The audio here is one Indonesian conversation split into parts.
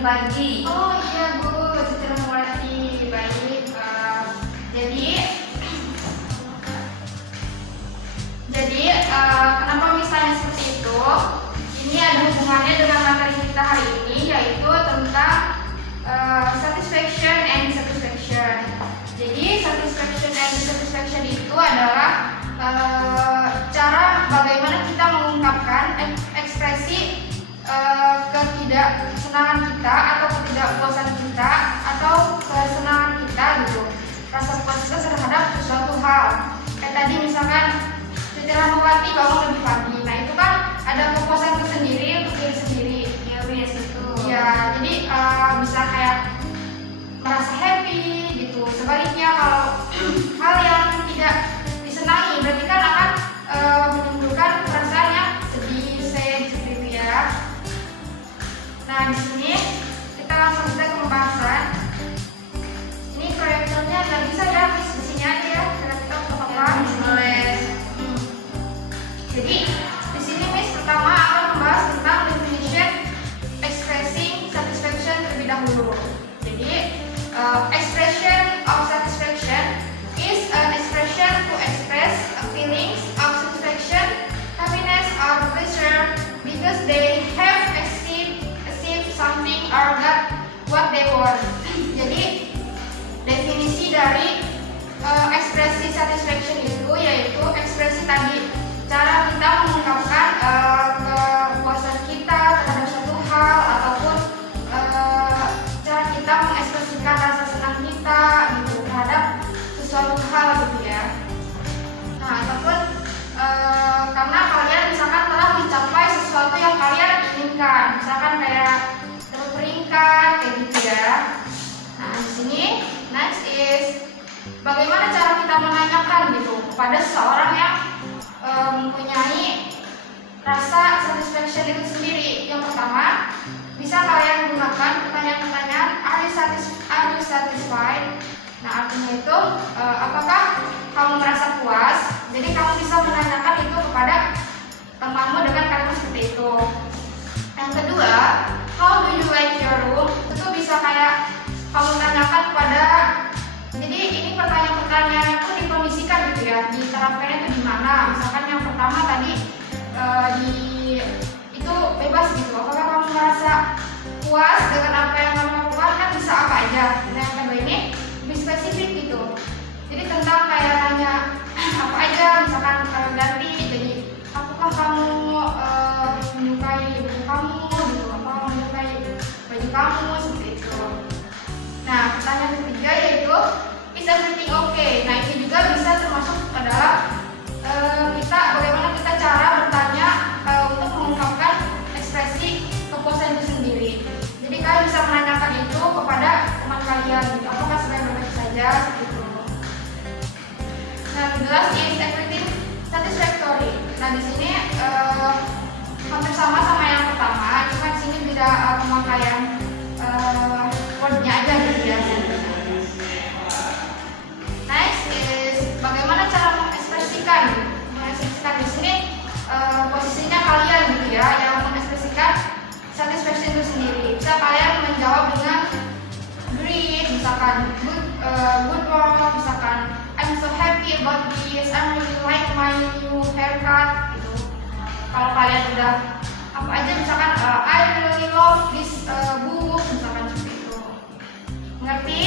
pagi. Oh iya Bu, Siti Rahmawati. Baik. Jadi kenapa misalnya seperti itu? Ini ada hubungannya dengan materi kita hari ini, yaitu tentang satisfaction and dissatisfaction. Jadi satisfaction and dissatisfaction itu adalah cara bagaimana kita mengungkapkan ekspresi ketidaksenangan kita atau ketidakpuasan kita atau kesenangan kita gitu, rasa puas kita terhadap sesuatu hal. Kayak tadi misalkan Siti Rahmawati bangun lebih pagi, nah itu kan ada kepuasan tersendiri untuk diri sendiri. Ya wes itu. Ya, jadi bisa kayak merasa happy gitu. Sebaliknya kalau hal yang tidak disenangi berarti kan akan menimbulkan perasaan yang sedih, sad seperti itu ya. Nah, di sini kita langsung ke pembahasan. Ini proyektornya nggak bisa ya, Miss, di sini aja ya. Kita untuk apa? Jadi di sini Miss pertama akan membahas tentang definition expressing satisfaction terlebih dahulu. Jadi expression of satisfaction is an expression to express feelings of satisfaction, happiness, or pleasure because they have achieved something or got what they want. Jadi definisi dari ekspresi satisfaction itu yaitu ekspresi tadi, cara kita mengungkapkan kepuasan kita terhadap suatu hal ataupun cara kita mengekspresikan rasa senang kita gitu terhadap sesuatu hal gitu ya. Nah, ataupun karena kalian misalkan telah mencapai sesuatu yang kalian inginkan, misalkan kayak peringkat kayak gitu ya. Nah, di sini next is bagaimana cara kita menanyakan gitu kepada seseorang yang mempunyai rasa satisfaction itu sendiri. Yang pertama, bisa kalian gunakan pertanyaan-pertanyaan are you satisfied? Nah, artinya itu apakah kamu merasa puas? Jadi kamu bisa menanyakan itu kepada temanmu dengan kalimat seperti itu. Yang kedua, how do you like your room? Itu bisa kayak kamu tanyakan kepada, jadi ini pertanyaan-pertanyaan itu dikondisikan gitu ya, diterapkannya itu di mana. Misalkan yang pertama tadi itu bebas gitu, apakah kamu merasa puas dengan apa yang kamu lakukan, kan bisa apa aja. Nah, yang kedua ini lebih spesifik gitu, jadi tentang kayak nanya apa aja, misalkan ganti jadi apakah kamu menyukai baju kamu gitu, apakah menyukai baju kamu seperti itu. Nah, pertanyaan ketiga yaitu is everything okay? Nah, ini juga bisa termasuk adalah bagaimana kita cara bertanya untuk mengungkapkan ekspresi kepuasan itu sendiri. Jadi kalian bisa menanyakan itu kepada teman kalian gitu, apakah sedang baik saja seperti itu. Nah, jelas is everything satisfactory. Nah, di sini hampir sama yang pertama, cuma di sini beda pemakaian wordnya aja gitu ya. Next is bagaimana cara mengekspresikan di sini posisinya kalian gitu ya, yang mengekspresikan satisfaction itu sendiri. Bisa kalian menjawab dengan great, misalkan good work, misalkan I'm so happy about this, I really like my new haircut gitu. Kalau kalian udah apa aja, misalkan I really love this book, misalkan seperti itu. Ngerti?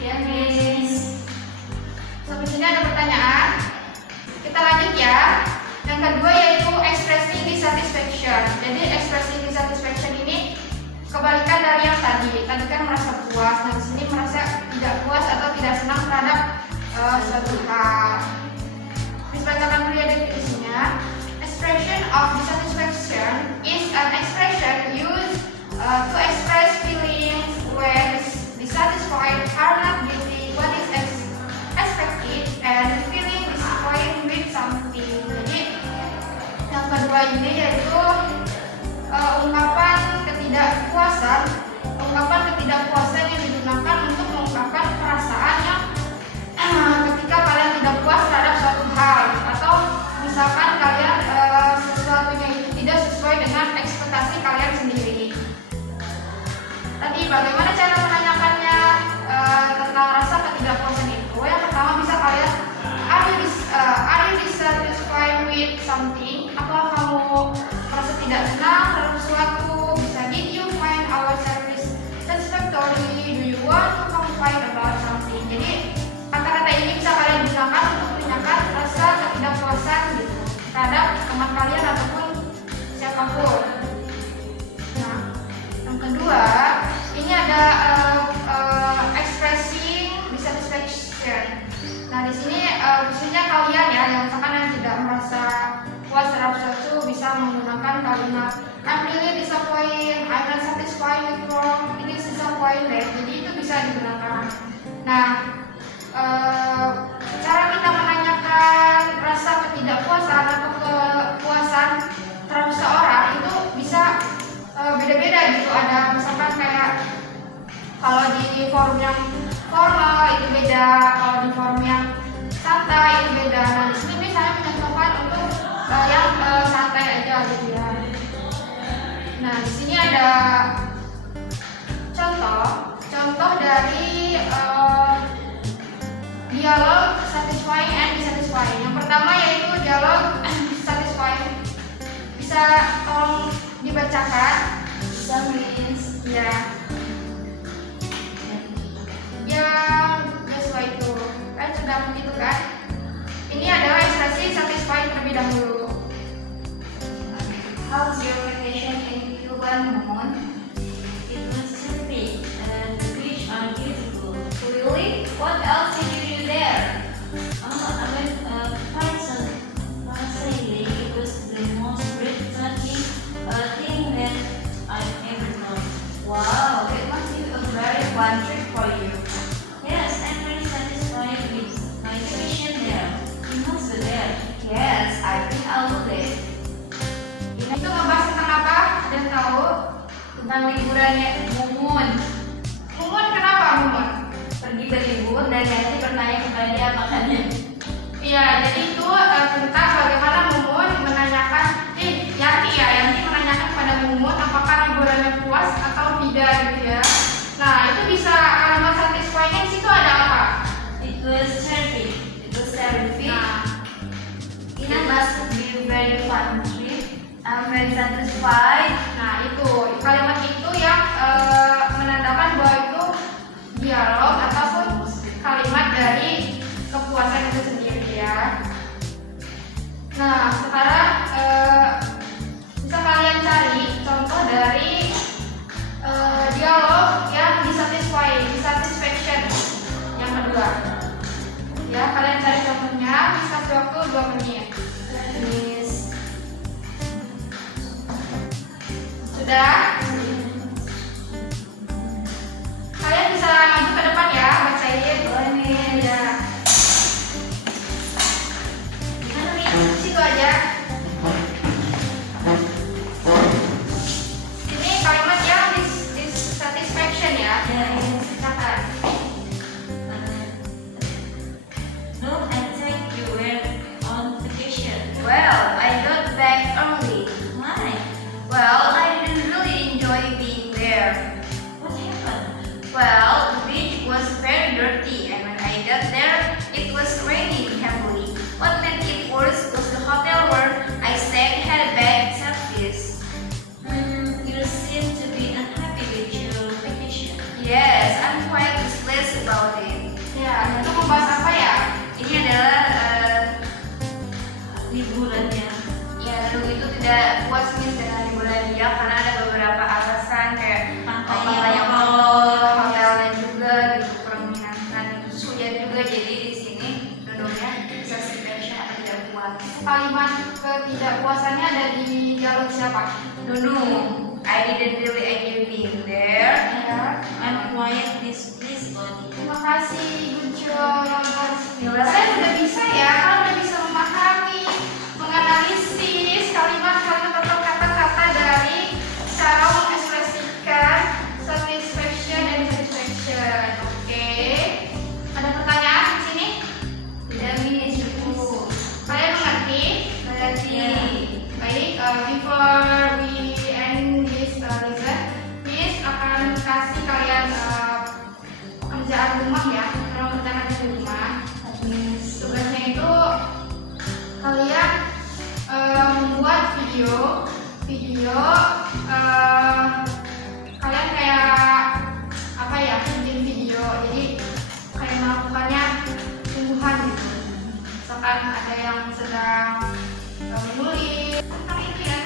Ya Miss. Sampai sini ada pertanyaan. Kita lanjut ya. Yang kedua yaitu expressing dissatisfaction. Jadi expressing dissatisfaction ini kebalikan dari yang tadi. Tadi kan merasa puas, nah di sini merasa tidak puas atau tidak senang terhadap suatu hal. Dibacakan dulu ya definisinya. Expression of dissatisfaction is an expression used to express feelings when dissatisfied are not getting what is expected and feeling disappointed with something. Jadi yang kedua ini yaitu ungkapan ketidakpuasan yang digunakan untuk mengungkapkan perasaan yang ketika kalian tidak puas terhadap suatu hal, atau misalkan kalian sesuatunya itu tidak sesuai dengan ekspektasi kalian sendiri. Tadi bagaimana cara menanyakannya tentang rasa ketidakpuasan itu? Yang pertama bisa kalian are you dissatisfied with something? Apakah kamu merasa tidak senang terhadap sesuatu? Bisa did you find our service satisfactory? Do you want to complain about something? Jadi kata-kata ini bisa kalian gunakan untuk menanyakan rasa ketidakpuasan gitu terhadap teman kalian ataupun siapapun. Nah, yang kedua ini ada expressing dissatisfaction. Nah, di sini khususnya kalian ya yang misalkan yang tidak merasa puas terhadap sesuatu bisa menggunakan kalimat I'm really disappointed, I'm not satisfied with wrong, it is disappointed. Jadi itu bisa digunakan. Nah, cara kita menanyakan rasa ketidakpuasan atau kepuasan terhadap seseorang itu bisa beda-beda gitu. Ada misalkan kayak kalau di forum yang formal itu beda, kalau di forum yang santai itu beda. Nah, di sini saya mencontohkan untuk yang santai aja gitu ya. Nah, di sini ada contoh dari dialog satisfying and dissatisfying. Yang pertama yaitu dialog satisfying. Bisa tolong dibacakan. Means Ya. Yang sesuai itu kan sudah begitu kan? Ini adalah ekspresi satisfying terlebih dahulu. how's your vacation in Cuban Moon? It was terrific and the beach are beautiful. Really? What else did you do there? I went parasailing. It was the most breathtaking thing that I've ever done. Wow, it must be a very fun trip for you. Yes, I'm very satisfied with my vacation there. You must go there. Yes, I think I'll do it. Itu ngebahas tentang apa? Ada yang tahu? Tentang liburannya Mumun. Mumun kenapa Mumun? Pergi berlibur dan nanti bertanya kepada dia makannya. Iya, jadi itu tentang bagaimana Mumun menanyakan, Yanti menanyakan kepada Mumun apakah liburannya puas atau tidak gitu ya. Nah, itu bisa kalimat satisfying di situ ada apa? It was terrific. It was terrific. Nah, It must be a very fun trip. I'm very satisfied. nah itu kalimat itu yang menandakan bahwa itu dialog ataupun kalimat dari kepuasan itu sendiri ya. Nah, sekarang bisa kalian cari contoh dari dialog yang dissatisfaction yang kedua. Ya, kalian cari contohnya, bisa waktu 2 menit. Yes. Sudah? Kalian bisa maju ke depan ya, bacain. Boleh. Ya. Mana nih? Situ aja. Ini kalimat yang dissatisfaction ya. Yes. Catat. No, I think you were on vacation. Well, I got back early. Why? Well, I didn't really enjoy being there. What happened? Well, the beach was very dirty, and when I got there, it was raining heavily. What made it worse was the hotel where I stayed had a bad service. You seem to be unhappy with your vacation. Yes, I'm quite displeased about it. Ya, itu membahas apa ya? Ini adalah Liburannya. ya dulu itu tidak puas nih dengan liburan dia karena ada beberapa alasan kayak Pantainya yang kotor, hotelnya juga gitu kurang menyenangkan, terus hujan juga jadi di sini duduknya bisa situation atau tidak puas. Kalimat ketidakpuasannya ada di dialog siapa? Nunu. I didn't really enjoy being there. Ya. I'm quiet this body. Terima kasih, good job. Saya udah bisa ya, kalau udah bisa memahami, menganalisis kalimat-kalimat atau kata-kata dari cara mengekspresikan satisfaction dan dissatisfaction. Oke. Ada pertanyaan di sini? Tidak miss cukup. Kalian mengerti? Mengerti. Baik, before we end this lesson, Miss akan kasih kalian video kalian kayak apa ya, bikin video jadi kayak melakukannya sungguhan gitu. Misalkan ada yang sedang menulis tentang ini ya